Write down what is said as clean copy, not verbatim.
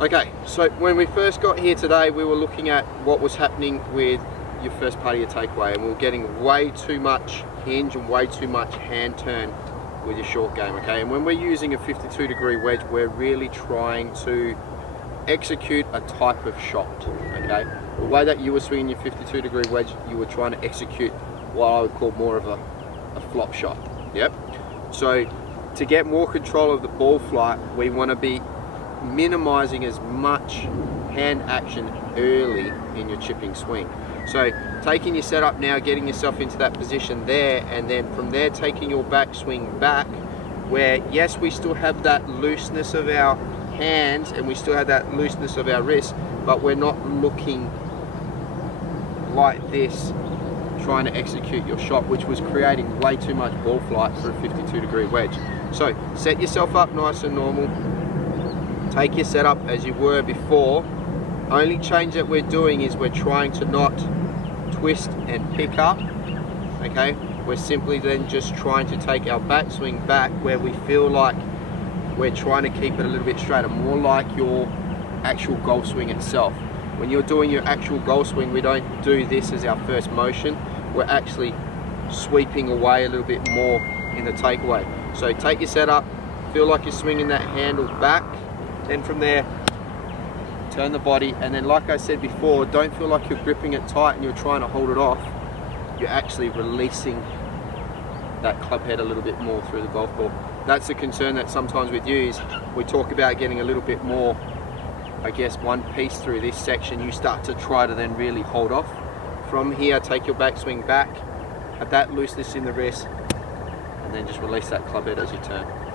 Okay, so when we first got here today, we were looking at what was happening with your first part of your takeaway, and we were getting way too much hinge and way too much hand turn with your short game, okay? And when we're using a 52-degree wedge, we're really trying to execute a type of shot, okay? The way that you were swinging your 52-degree wedge, you were trying to execute what I would call more of a flop shot, yep? So to get more control of the ball flight, we want to be minimizing as much hand action early in your chipping swing. So taking your setup now, getting yourself into that position there, and then from there taking your backswing back, where yes, we still have that looseness of our hands and we still have that looseness of our wrists, but we're not looking like this trying to execute your shot, which was creating way too much ball flight for a 52-degree wedge. So set yourself up nice and normal. Take your setup as you were before. Only change that we're doing is we're trying to not twist and pick up, okay? We're simply then just trying to take our backswing back where we feel like we're trying to keep it a little bit straighter, more like your actual golf swing itself. When you're doing your actual golf swing, we don't do this as our first motion. We're actually sweeping away a little bit more in the takeaway. So take your setup, feel like you're swinging that handle back, then from there, turn the body, and then like I said before, don't feel like you're gripping it tight and you're trying to hold it off. You're actually releasing that club head a little bit more through the golf ball. That's the concern that sometimes with you is we talk about getting a little bit more, I guess, one piece through this section. You start to try to then really hold off. From here, take your backswing back, have that looseness in the wrist, and then just release that club head as you turn.